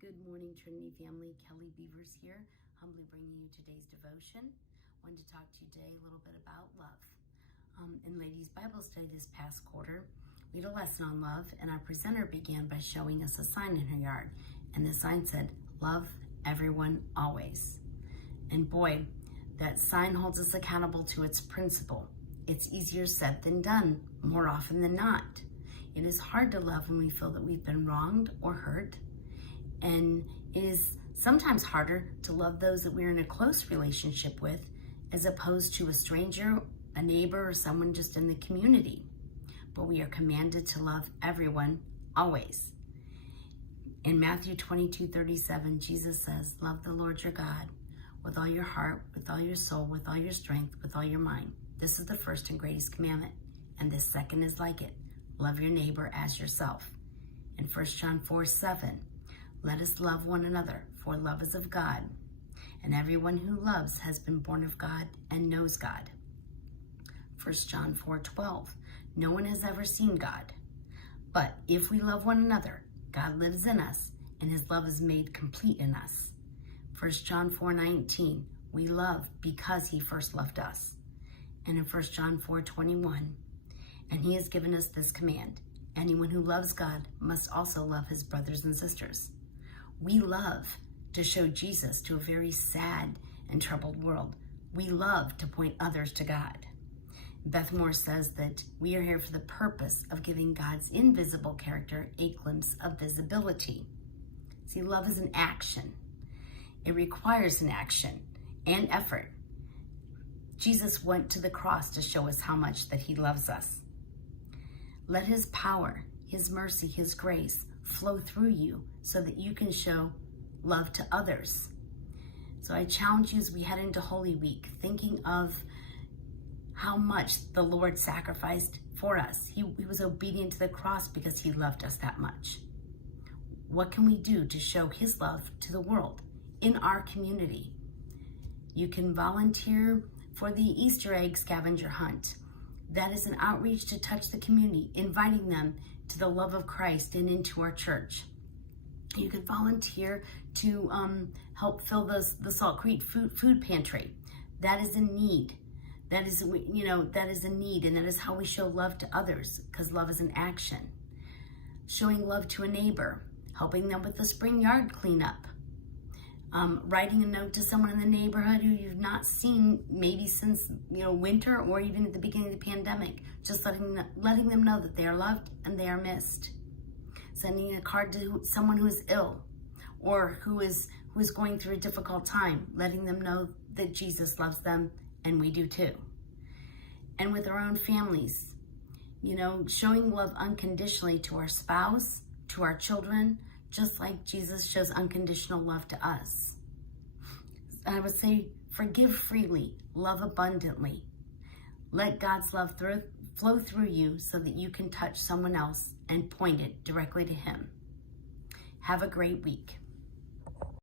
Good morning, Trinity family. Kelly Beavers here, humbly bringing you today's devotion. Wanted to talk to you today a little bit about love. In Ladies Bible Study this past quarter, we had a lesson on love, and our presenter began by showing us a sign in her yard. And the sign said, "Love everyone always." And boy, that sign holds us accountable to its principle. It's easier said than done, more often than not. It is hard to love when we feel that we've been wronged or hurt. And it is sometimes harder to love those that we're in a close relationship with as opposed to a stranger, a neighbor, or someone just in the community. But we are commanded to love everyone always. In Matthew 22:37, Jesus says, "Love the Lord your God with all your heart, with all your soul, with all your strength, with all your mind. This is the first and greatest commandment, and the second is like it. Love your neighbor as yourself." In 1 John 4:7, "Let us love one another, for love is of God, and everyone who loves has been born of God and knows God." 1 John 4:12, "No one has ever seen God. But if we love one another, God lives in us, and his love is made complete in us." 1 John 4:19, "We love because he first loved us." And in 1 John 4:21, "And he has given us this command: anyone who loves God must also love his brothers and sisters." We love to show Jesus to a very sad and troubled world. We love to point others to God. Beth Moore says that we are here for the purpose of giving God's invisible character a glimpse of visibility. See, love is an action. It requires an action and effort. Jesus went to the cross to show us how much that he loves us. Let his power, his mercy, his grace flow through you so that you can show love to others. So I challenge you as we head into Holy Week, thinking of how much the Lord sacrificed for us. He was obedient to the cross because he loved us that much. What can we do to show his love to the world in our community? You can volunteer for the Easter egg scavenger hunt. That is an outreach to touch the community, inviting them to the love of Christ and into our church. You can volunteer to help fill the Salt Creek food pantry. That is a need. That is a need, and that is how we show love to others, because love is an action. Showing love to a neighbor, helping them with the spring yard cleanup. Writing a note to someone in the neighborhood who you've not seen maybe since winter or even at the beginning of the pandemic. Just letting them know that they are loved and they are missed. Sending a card to someone who is ill or who is going through a difficult time, letting them know that Jesus loves them and we do too. And with our own families, showing love unconditionally to our spouse, to our children, just like Jesus shows unconditional love to us. I would say, forgive freely, love abundantly. Let God's love flow through you so that you can touch someone else and point it directly to him. Have a great week.